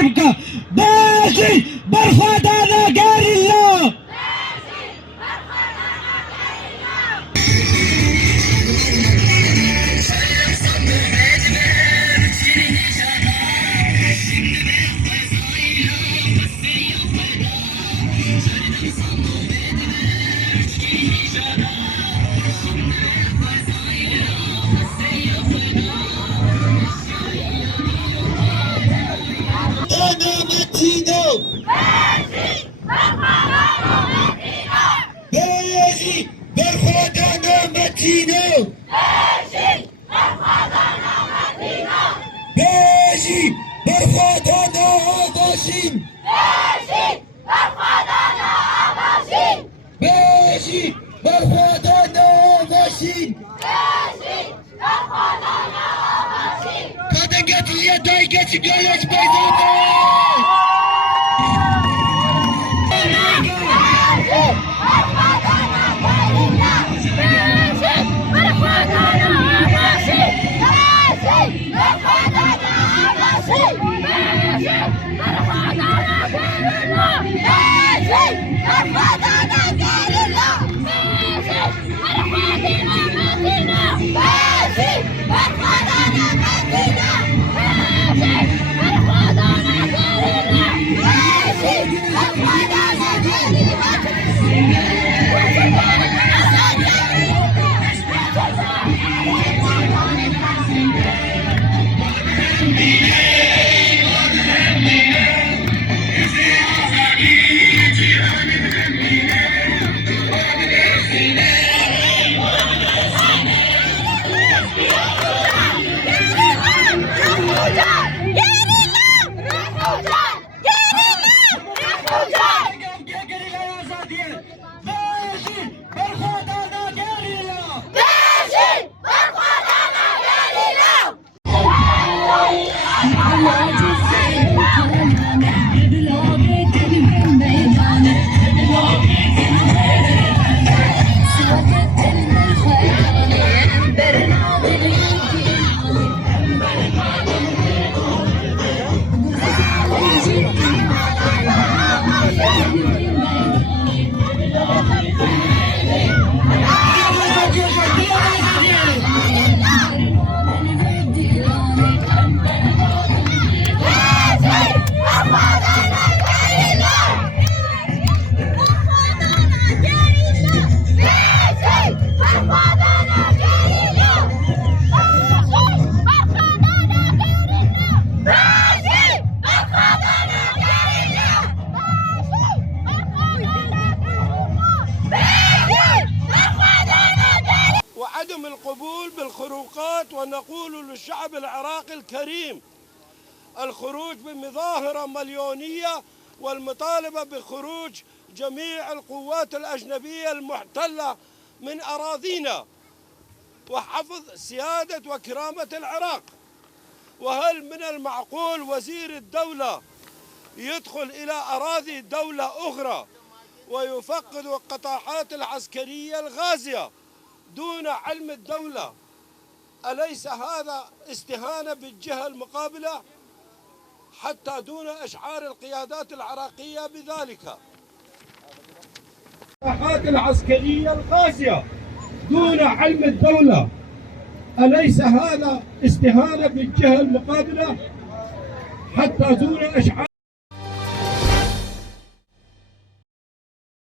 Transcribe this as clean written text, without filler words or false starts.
بركة باشي برفض أنا قال الله. وعدم القبول بالخروقات، ونقول للشعب العراقي الكريم الخروج بمظاهرة مليونية والمطالبة بخروج جميع القوات الأجنبية المحتلة من أراضينا وحفظ سيادة وكرامة العراق. وهل من المعقول وزير الدولة يدخل إلى أراضي دولة أخرى ويفقد القطاعات العسكرية الغازية دون علم الدولة؟ أليس هذا استهانة بالجهة المقابلة حتى دون إشعار القيادات العراقية بذلك؟ القطاعات العسكرية الغازية دون علم الدولة، أليس هذا استهانة بالجهة المقابلة حتى دون إشعار